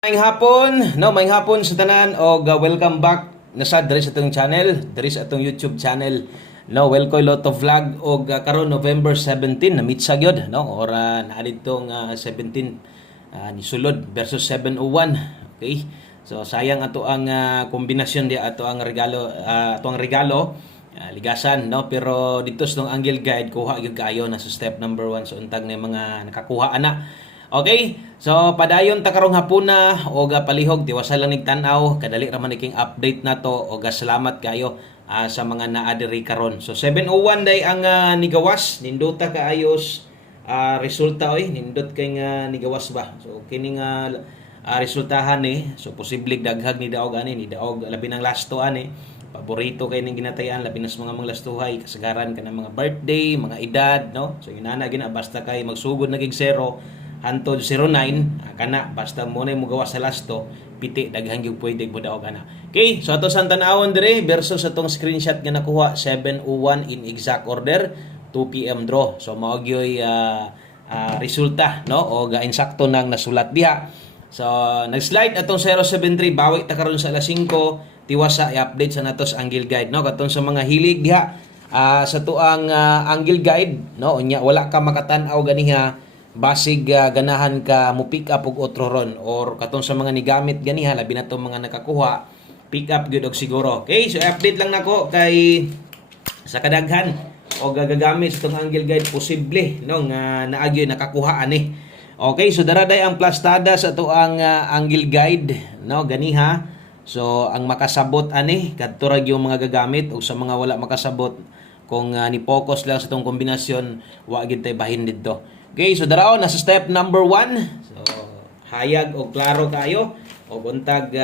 Maayong hapon, no, maayong hapon sa tanan o welcome back na sa diri sa atong channel, diri sa atong YouTube channel. No, welcome Lotto Vlog og karon November 17 na mitsa gyud, no, ora na ditong 17 ni sulod versus 701. Okay? So sayang ato ang kombinasyon di ato ang regalo ligasan, no, pero dito sa tong angle guide kuha gyud kaayo na sa step number 1 so untag na mga nakakuha ana. Okay, so padayon ta karong hapuna o palihog tiwasa lang nig tan-aw kadali ra man iking update nato o salamat kayo sa mga naa diri karon. So 701 day ang nigawas nindota kaayos resulta oy nindot kay nga nigawas ba. So kini nga resultahan ni so posible daghag ni daog labi ng lasto ani. Paborito kay ning ginatayan labi nas mga lastuhay kasagaran kanang mga birthday, mga edad, no. So inana gina basta kay magsugod naging zero hantod 09 kana basta mo na mo gawa sa lasto piti daghan gyud pwede mo daog ana. Okay, so ato sa tan-awon dire versus atong screenshot nga nakuha 701 in exact order 2 PM draw. So mao gyoy resulta, no, o insakto nang nasulat diha. So nag-slide atong 073 bawi ta karon sa alas 5 tiwasa i-update sa natos angle guide, no, katon sa mga hilig diha sa tuang angle guide, no, unya wala ka makatan-aw ganiha basig ganahan ka mo pick up og otro ron or katon sa mga nigamit ganiha labi na tong mga nakakuha pick up gyud og siguro. Okay, so update lang nako kay sa kadaghan o gagagamit sa tong angle guide posible, no, nga naagyo nakakuha ani. Okay, so daraday ang plastada sa tuang angle guide, no, ganiha. So ang makasabot ani kadto ra yung mga gagamit ug sa mga wala makasabot kung ni focus lang sa tong kombinasyon wa gid tay bahin didto. Okay, so daraw na sa step number 1. So hayag o klaro kayo o buntag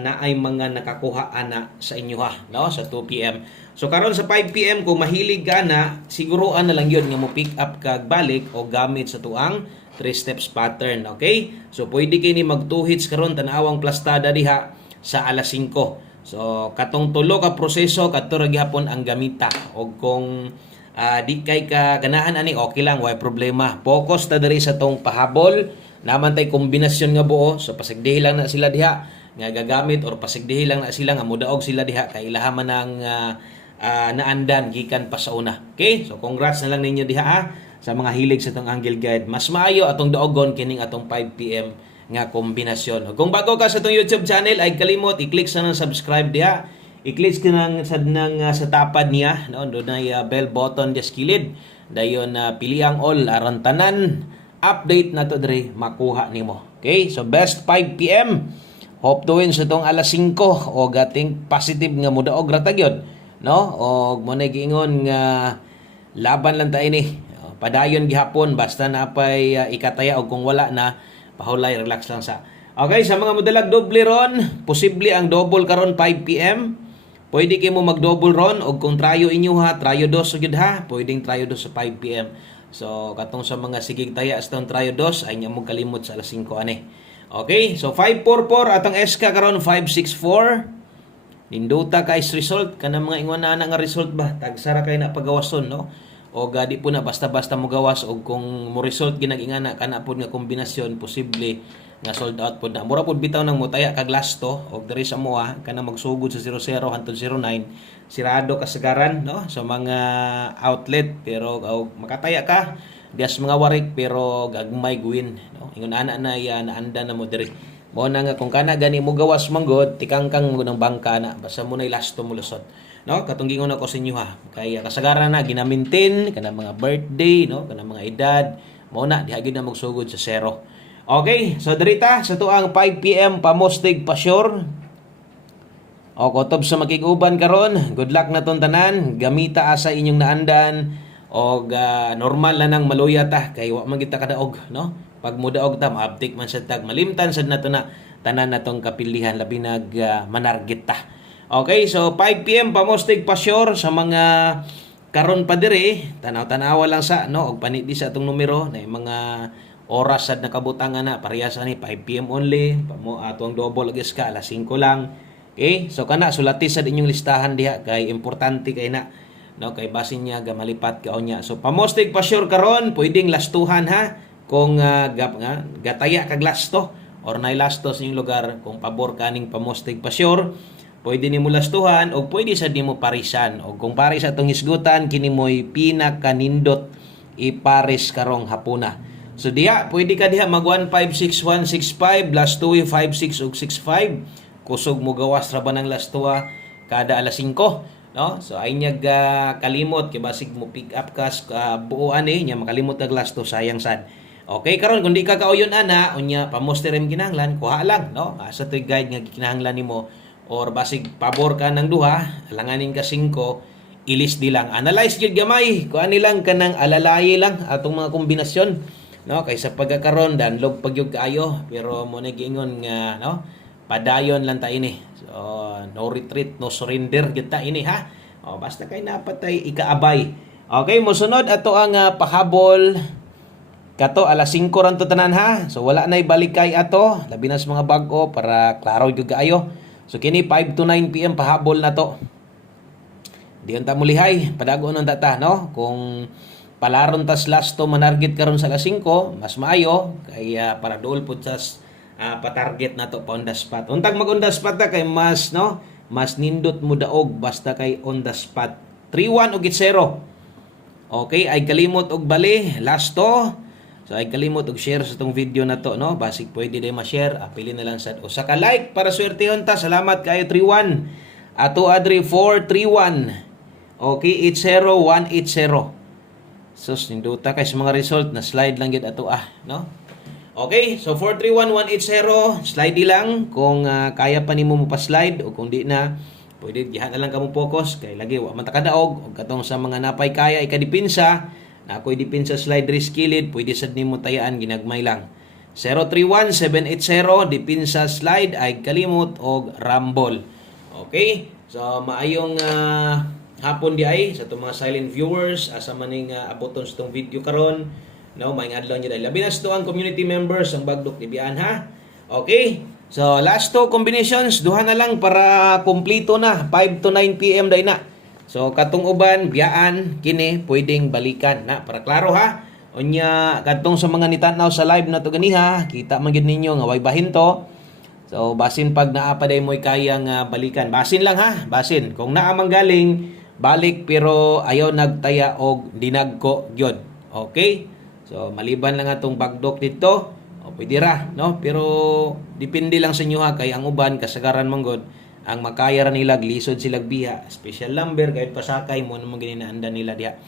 naay mga nakakuha ana sa inyo ha, no, sa 2 PM. So karon sa 5 PM kung mahilig ka na siguroan na lang yun nga mo pick up kag balik o gamit sa tuang 3 steps pattern. Okay, so pwede kini mag 2 hits karon tan-awang plastada diha sa alas 5. So katong tulo ka proseso kadto ra gyapon ang gamita og kung di kay ka ganahan ani okay lang, way problema. Focus ta diri sa tong pahabol naman tay kombinasyon nga buo. So pasigdihi lang na sila diha nga gagamit or pasigdihi lang na sila nga mudaog sila diha kay ilaha man ang naandan gikan pa sa una. Okay, so congrats na lang ninyo diha sa mga hilig sa tong angle guide. Mas maayo atong daogon kining atong 5 PM nga kombinasyon. Kung bago ka sa tong YouTube channel ay kalimot i-click sa nang subscribe diha. I-click ka nang sa tapad niya, no, doon ay bell button just kilid. Dayon pili ang all aron tanan update na to dre makuha nimo. Okay? So best 5 PM. Hope to win sa tong alas 5 o gating positive nga mudaog ra ta gyud, no? Og mo na giingon nga laban lang ta ini. Padayon gihapon basta napay ikataya og kung wala na pahulay relax lang sa. Okay, sa mga modalag doble ron, posible ang double karon 5 PM. Pwede kayo mo mag-double ron o kung tryo inyo ha, tryo dos gyud ha, pwedeng tryo dos sa 5 PM. So katong sa mga sigig taya sa tong tryo dos ay nya mo kalimot sa alas 5 ani. Okay, so 544 atong SK karon 564. Nindota ka is result kanang mga ingon na nga result ba tagsara kay na pagawason, no? O gadi po na basta-basta mo gawas o kung mo result ginag-ingana kana pod nga kombinasyon posible nga sold out pod na. Mura pod bitaw nang mutaya kag lasto og diri sa moa kana magsugod sa 00 hangtod 09 sirado kasagaran, no, sa mga outlet pero makataya ka dias mga warik pero gagmay guwin, no, ingon ana na naanda na mo diri. Mo na nga kung kana gani mo gawas manggod tikangkang mo ng bangka na basta mo na lasto mo lusot, no, katong gingon ako sa inyo ha kay kasagaran na ginamintin kana mga birthday, no, kana mga edad mo na diha gyud na magsugod sa 0. Okay, so dirita sa tuang 5 PM pamostig pa sure. O kutob sa makig-uban karon, good luck na ton tanan, gamita asa inyong naandan og normal na nang maluya ta kay wa man kita kadaog, no. Pag mudaog ta maabtik man sa tag malimtan sad nato na tanan natong kapilihan labi nag manarget ta. Okay, so 5 PM pamostig pa sure sa mga karon pa diri, tanaw-tanawa lang sa, no, og paniti sa atong numero na mga oras sad nakabutangan na parehas ani 5 PM only pamo atong double ag ska alas 5 lang. Okay, so kana sulati sad inyong listahan diha kay importante kay na, no, kay basin niya gamalipat ka unya. So pamostig pa sure karon pwedeng lastuhan ha kung gataya kag lasto or nailastos ning lugar kung pabor kaning pamostig pasyur, pwede nimo lastuhan o pwede sa nimo parisan. O kung paris atong hisgutan kini mo'y pinakanindot iparis karong hapuna. So diha pwede ka diha mag 156165 last 2 56 ug 65 kusog mo gawas ra ba ng last 2 kada alas 5, no? So ay niya kalimot kay basig mo pick up kas buuan nya makalimot ang last 2 sayang sad. Okay karon kung di ka kauyon ana unya pamosterem kinahanglan kuha lang, no? Sa toy guide nga kinahanglan nimo or basig pabor ka ng duha alanganin ka 5 ilis di lang analyze gyud gamay kuan nilang kanang alalay lang atong mga kombinasyon, no? Kaysa pagkakaron danlog pagyud kaayo pero mo na giingon nga, no? Padayon lang ta ini. So no retreat, no surrender gyud ta ini ha. O basta kay napatay ikaabay. Okay, mosunod ato ang pahabol kato alas 5 ran to tanan ha. So wala nay balikay ato labi na sa mga bag-o para klaro gyud kaayo. So kini 5 to 9 PM pahabol na to. Diyon ta mulihay, padagon on ta, no? Kung palaron tas last to manarget karon sa alas 5, mas maayo kay para dool pud sa patarget na to pa on the spot. Untag mag on the spot ta kay mas, no? Mas nindot mo daog basta kay on the spot. 3-1 ug 0. Okay, ay kalimot og bali last to. So ay kalimot og share sa tong video na to, no? Basic pwede day ma-share, apili na lang sad usa ka like para swertehon ta. Salamat kayo 3-1. Ato adri 4-3-1. Okay, 80 180. So sinduta kay sa mga result na slide lang gyud ato no? Okay, so 431 180 slide lang kung kaya pa nimo mo pa-slide o kung di na pwede gihan na lang kamo focus kay lagi wa man ta kadaog og katong sa mga napay kaya ikadipinsa na ako'y dipinsa slide riskilid pwede sad nimo tayaan ginagmay lang. 031 780 dipinsa slide ay kalimot og rumble. Okay? So maayong hapon di ay sa itong mga silent viewers asa maning aboton sa itong video karon, no? May adlaw nyo dahil labi na sa ang community members ang bagdok libyan ha. Okay, so last 2 combinations duha na lang para kompleto na 5 to 9 PM day na. So katong uban biyaan kini pwedeng balikan na para klaro ha. Unya kadtong sa mga nitanaw sa live na to ganiha kita man gid ninyo nga way bahin to. So basin pag naa pa day moy kayang balikan basin lang ha, basin kung naa man galing balik pero ayaw nagtaya og dinagko gyud. Okay? So maliban lang atong bagdok dito, o pwede ra, no? Pero depende lang sa inyo ha kay ang uban kasagaran man gud ang makaya ra nila glisod sila biha, special number kahit pasakay mo naman gininaandan nila diha.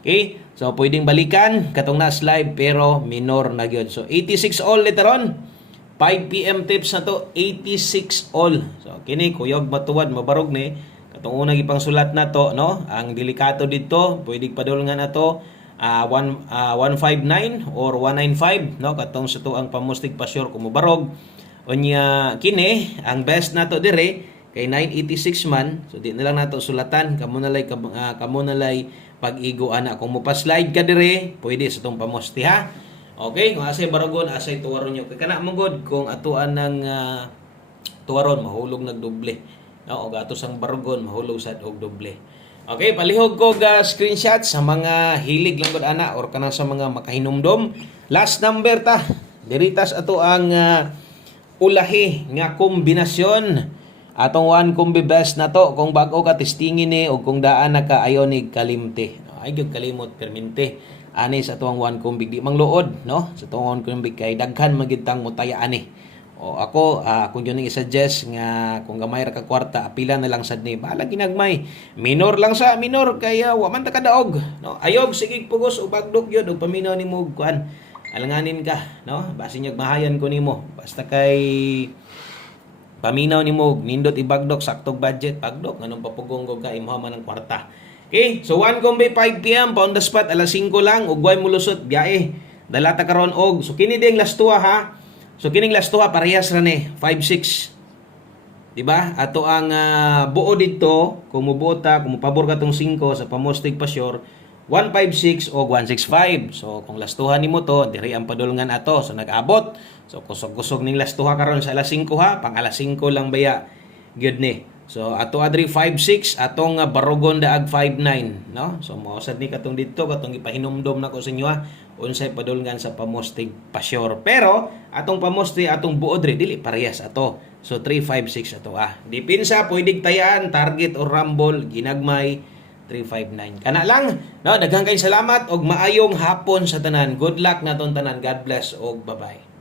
Okay? So pwedeng balikan katong na slide pero minor na gyud. So 86 all later on. 5 PM tips na to 86 all. So kini kuyog matuwad mabarog ni katong unang ipang sulat na to, no? Ang delikato dito, pwede padulngan na to 159 or 195, no? Katong sa to ang pamustig pasyur kung mabarog. Unya kini, ang best na to dire kay 986 man. So di na lang nato sulatan kamo na lay pag-igo ana kung mo pa-slide ka dire, pwede sa tong pamusti ha. Okay, kung asay baragon, asay tuwaron nyo. Kaya kana mong kung atuan ng tuwaron, mahulog nagdoble. No, o gatos ang bargon mahulog sad og doble. Okay, palihog ko screenshot sa mga hilig lang gud ana or kanang sa mga makahinumdom. Last number ta. Diritas ato ang ulahi nga kombinasyon. Atong one kombi best na to kung bag-o ka testingin ni o kung daan na ka ayon ni kalimte. Ay gyud kalimot permente. Ani sa tuang one kombi di mangluod, no? Sa tuang one kombi kay daghan magitang mutaya ani. O ako, kung yun yung i-suggest nga kung gamay ra ka kwarta, apila na lang sad ni. Bahala ginagmay. Minor lang sa minor kaya wa man ta kadaog, no? Ayog sige pugos o bagdok yun og paminaw nimo kuan. Alanganin ka, no? Basi nyag mahayan ko nimo. Basta kay paminaw nimo nindot ibagdok saktog budget bagdok nganong papugong ka imha man ang kwarta. Okay? So 1 kombi 5 PM pa on the spot alas 5 lang ug way mulusot biyahe. Dalata karon og so kini ding last 2 ha. So kining last 2 parehas ra ni 5-6. Diba? Ato ang buo dito kung mubota, kung mupabor ka tong 5 sa pamostig pasyur 156 o 165. So kung last 2 nimo to, diri ang padulngan ato. So nag-abot. So kusog-kusog ning last 2 karon sa alas 5 ha, pang alas 5 lang baya. Good ni. So ato adri 5.6, atong barugon daag 5.9, no? So mausad ni katong dito, katong ipahinumdom na ko sa inyo unsay padulngan sa pamostig pasyur. Pero atong pamosti atong buod ri dili parehas ato. So 3.56 ato Dipinsa pwedeng tayaan target or rumble ginagmay 359. Kana lang, no? Daghang kay salamat og maayong hapon sa tanan. Good luck naton tanan. God bless og bye-bye.